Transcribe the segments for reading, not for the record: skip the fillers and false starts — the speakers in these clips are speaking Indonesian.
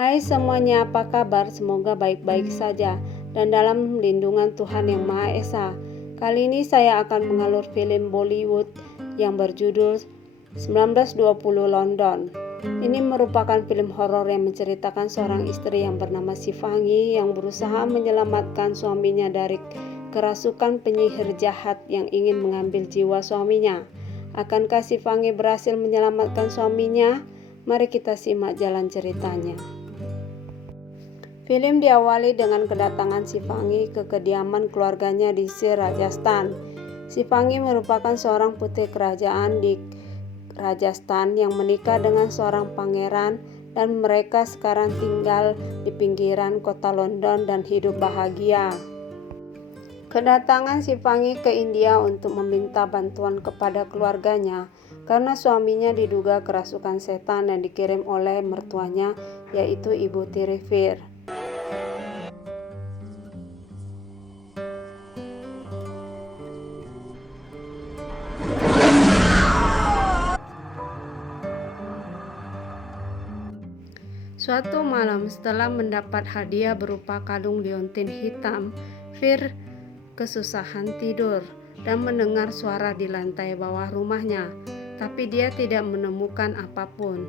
Hai semuanya, apa kabar? Semoga baik-baik saja dan dalam lindungan Tuhan Yang Maha Esa. Kali ini saya akan mengalur film Bollywood yang berjudul 1920 London. Ini merupakan film horor yang menceritakan seorang istri yang bernama Shivangi yang berusaha menyelamatkan suaminya dari kerasukan penyihir jahat yang ingin mengambil jiwa suaminya. Akankah Shivangi berhasil menyelamatkan suaminya? Mari kita simak jalan ceritanya. Film diawali dengan kedatangan Shivangi ke kediaman keluarganya di Sir Rajasthan. Shivangi merupakan seorang putri kerajaan di Rajasthan yang menikah dengan seorang pangeran dan mereka sekarang tinggal di pinggiran kota London dan hidup bahagia. Kedatangan Shivangi ke India untuk meminta bantuan kepada keluarganya karena suaminya diduga kerasukan setan yang dikirim oleh mertuanya yaitu Ibu tiri Veer. Suatu malam setelah mendapat hadiah berupa kalung liontin hitam, Veer kesusahan tidur dan mendengar suara di lantai bawah rumahnya, tapi dia tidak menemukan apapun.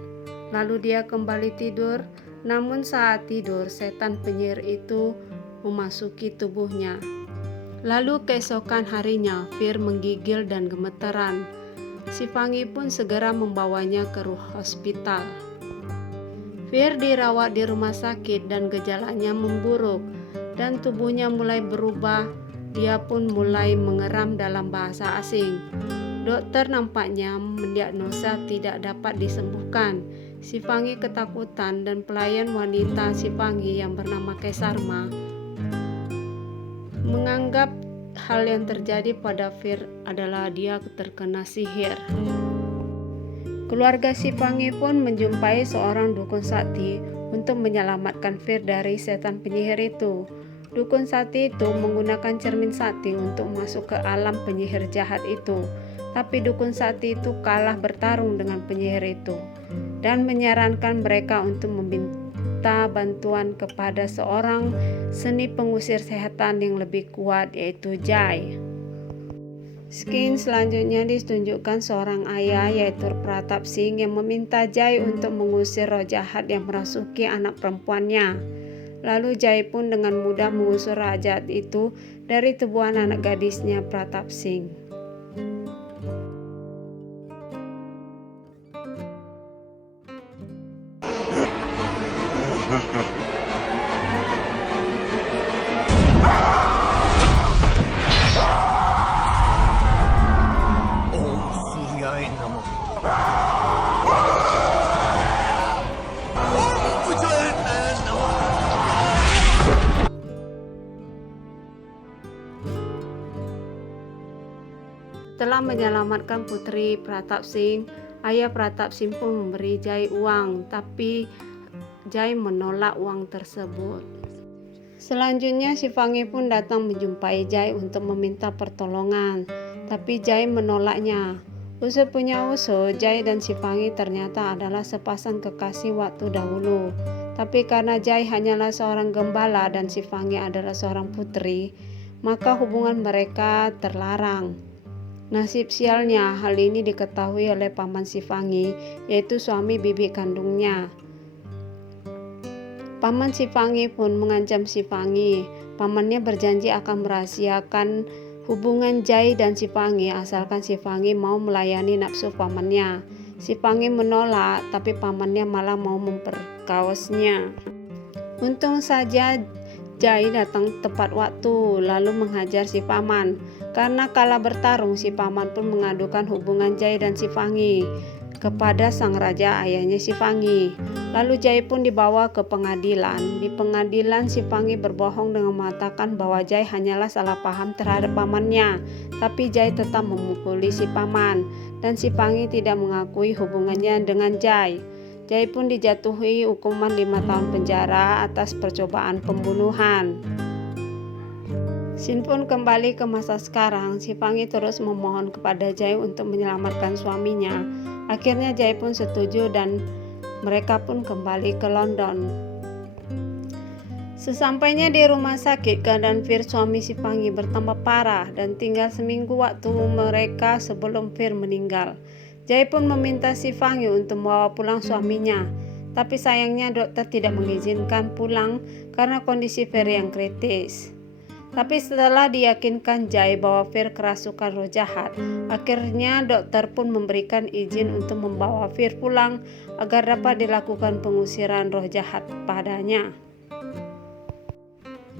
Lalu dia kembali tidur, namun saat tidur setan penyihir itu memasuki tubuhnya. Lalu keesokan harinya Veer menggigil dan gemeteran. Shivangi pun segera membawanya ke hospital. Veer dirawat di rumah sakit dan gejalanya memburuk dan tubuhnya mulai berubah. Dia pun mulai mengeram dalam bahasa asing. Dokter nampaknya mendiagnosa tidak dapat disembuhkan. Shivangi ketakutan dan pelayan wanita Shivangi yang bernama Kesarma menganggap hal yang terjadi pada Veer adalah dia terkena sihir. Keluarga Shivangi pun menjumpai seorang dukun sakti untuk menyelamatkan Veer dari setan penyihir itu. Dukun sakti itu menggunakan cermin sakti untuk masuk ke alam penyihir jahat itu. Tapi dukun sakti itu kalah bertarung dengan penyihir itu dan menyarankan mereka untuk meminta bantuan kepada seorang seni pengusir setan yang lebih kuat yaitu Jai. Scene selanjutnya ditunjukkan seorang ayah yaitu Pratap Singh yang meminta Jai untuk mengusir roh jahat yang merasuki anak perempuannya. Lalu Jai pun dengan mudah mengusir roh jahat itu dari tubuh anak gadisnya Pratap Singh. Setelah menyelamatkan putri Pratap Singh, ayah Pratap Singh pun memberi Jai uang, tapi Jai menolak uang tersebut. Selanjutnya Shivangi pun datang menjumpai Jai untuk meminta pertolongan, tapi Jai menolaknya. Usut punya usut, Jai dan Shivangi ternyata adalah sepasang kekasih waktu dahulu. Tapi karena Jai hanyalah seorang gembala dan Shivangi adalah seorang putri, maka hubungan mereka terlarang. Nasib sialnya, hal ini diketahui oleh paman Shivangi, yaitu suami bibi kandungnya. Paman Shivangi pun mengancam Shivangi. Pamannya berjanji akan merahasiakan hubungan Jai dan Shivangi asalkan Shivangi mau melayani nafsu pamannya. Shivangi menolak, tapi pamannya malah mau memperkawasnya. Untung saja Jai datang tepat waktu lalu menghajar si paman. Karena kalah bertarung, si paman pun mengadukan hubungan Jai dan Shivangi kepada sang raja ayahnya Shivangi. Lalu Jai pun dibawa ke pengadilan. Di pengadilan Shivangi berbohong dengan mengatakan bahwa Jai hanyalah salah paham terhadap pamannya. Tapi Jai tetap memukuli si paman dan Shivangi tidak mengakui hubungannya dengan Jai. Jai pun dijatuhi hukuman 5 tahun penjara atas percobaan pembunuhan. Scene pun kembali ke masa sekarang. Shivangi terus memohon kepada Jai untuk menyelamatkan suaminya. Akhirnya Jai pun setuju dan mereka pun kembali ke London. Sesampainya di rumah sakit, keadaan Fir suami Sifangi bertambah parah dan tinggal seminggu waktu mereka sebelum Fir meninggal. Jai pun meminta Sifangi untuk membawa pulang suaminya, tapi sayangnya dokter tidak mengizinkan pulang karena kondisi Fir yang kritis. Tapi setelah diyakinkan Jai bahwa Fir kerasukan roh jahat, akhirnya dokter pun memberikan izin untuk membawa Fir pulang agar dapat dilakukan pengusiran roh jahat padanya.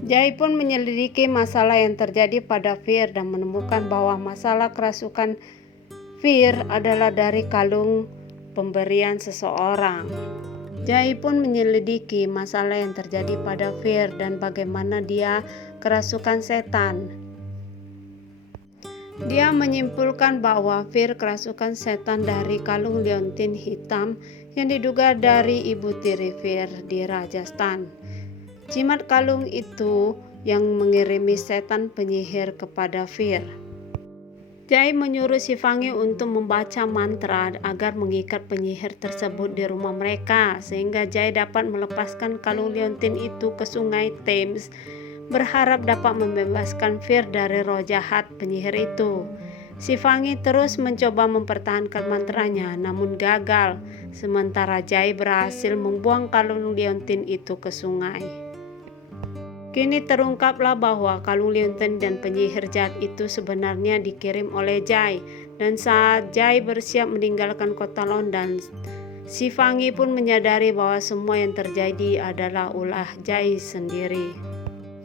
Jai pun menyelidiki masalah yang terjadi pada Fir dan menemukan bahwa masalah kerasukan Fir adalah dari kalung pemberian seseorang. Jai pun menyelidiki masalah yang terjadi pada Fir dan bagaimana dia kerasukan setan. Dia menyimpulkan bahwa Fir kerasukan setan dari kalung liontin hitam yang diduga dari ibu tiri Fir di Rajasthan. Jimat kalung itu yang mengirimi setan penyihir kepada Fir. Jai menyuruh Sifangi untuk membaca mantra agar mengikat penyihir tersebut di rumah mereka, sehingga Jai dapat melepaskan kalung liontin itu ke sungai Thames, berharap dapat membebaskan Fir dari roh jahat penyihir itu. Sifangi terus mencoba mempertahankan mantranya, namun gagal, sementara Jai berhasil membuang kalung liontin itu ke sungai. Kini terungkaplah bahwa kalung liontin dan penyihir jahat itu sebenarnya dikirim oleh Jai, dan saat Jai bersiap meninggalkan kota London, Sifangi pun menyadari bahwa semua yang terjadi adalah ulah Jai sendiri.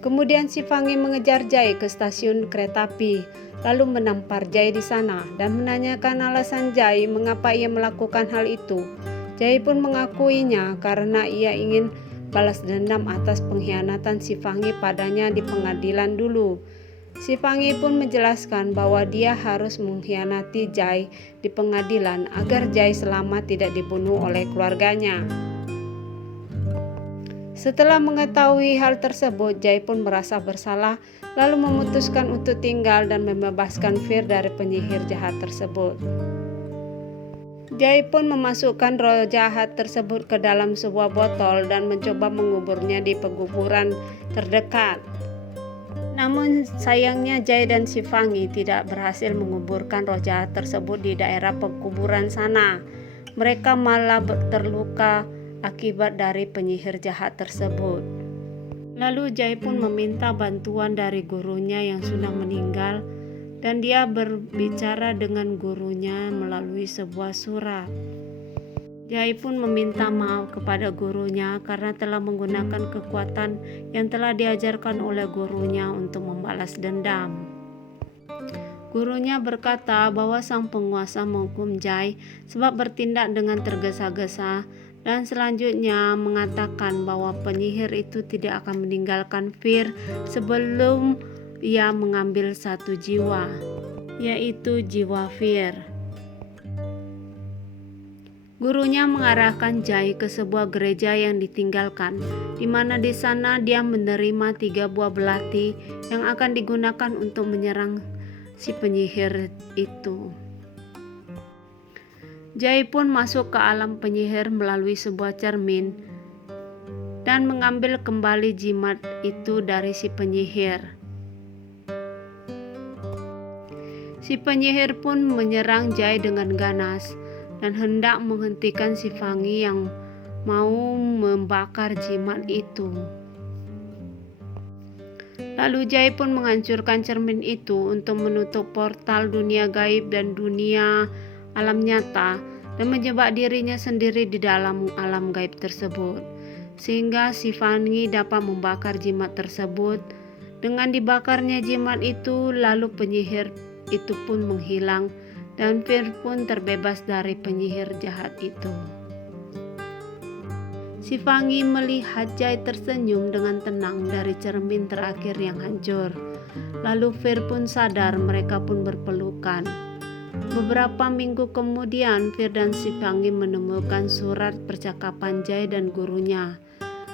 Kemudian Sifangi mengejar Jai ke stasiun kereta api, lalu menampar Jai di sana dan menanyakan alasan Jai mengapa ia melakukan hal itu. Jai pun mengakuinya karena ia ingin balas dendam atas pengkhianatan Sifangi padanya di pengadilan dulu. Sifangi pun menjelaskan bahwa dia harus mengkhianati Jai di pengadilan agar Jai selamat tidak dibunuh oleh keluarganya. Setelah mengetahui hal tersebut, Jai pun merasa bersalah lalu memutuskan untuk tinggal dan membebaskan Fir dari penyihir jahat tersebut. Jai pun memasukkan roh jahat tersebut ke dalam sebuah botol dan mencoba menguburnya di pekuburan terdekat. Namun sayangnya Jai dan Sifangi tidak berhasil menguburkan roh jahat tersebut di daerah pekuburan sana. Mereka malah terluka akibat dari penyihir jahat tersebut. Lalu Jai pun meminta bantuan dari gurunya yang sudah meninggal, dan dia berbicara dengan gurunya melalui sebuah surat. Jai pun meminta maaf kepada gurunya karena telah menggunakan kekuatan yang telah diajarkan oleh gurunya untuk membalas dendam. Gurunya berkata bahwa sang penguasa menghukum Jai sebab bertindak dengan tergesa-gesa, dan selanjutnya mengatakan bahwa penyihir itu tidak akan meninggalkan Fir sebelum ia mengambil satu jiwa, yaitu jiwa Fir. Gurunya mengarahkan Jai ke sebuah gereja yang ditinggalkan, di mana di sana dia menerima 3 buah belati yang akan digunakan untuk menyerang si penyihir itu. Jai pun masuk ke alam penyihir melalui sebuah cermin dan mengambil kembali jimat itu dari si penyihir. Si penyihir pun menyerang Jai dengan ganas dan hendak menghentikan Sifangi yang mau membakar jimat itu. Lalu Jai pun menghancurkan cermin itu untuk menutup portal dunia gaib dan dunia alam nyata dan menjebak dirinya sendiri di dalam alam gaib tersebut, sehingga Sifangi dapat membakar jimat tersebut. Dengan dibakarnya jimat itu, lalu penyihir itu pun menghilang dan Fir pun terbebas dari penyihir jahat itu. Sifangi melihat Jai tersenyum dengan tenang dari cermin terakhir yang hancur. Lalu Fir pun sadar, mereka pun berpelukan. Beberapa minggu kemudian, Fir dan Sifangi menemukan surat percakapan Jai dan gurunya.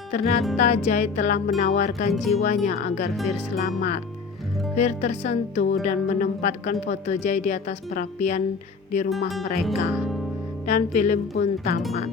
Ternyata Jai telah menawarkan jiwanya agar Fir selamat. Fir tersentuh dan menempatkan foto Jai di atas perapian di rumah mereka. Dan film pun tamat.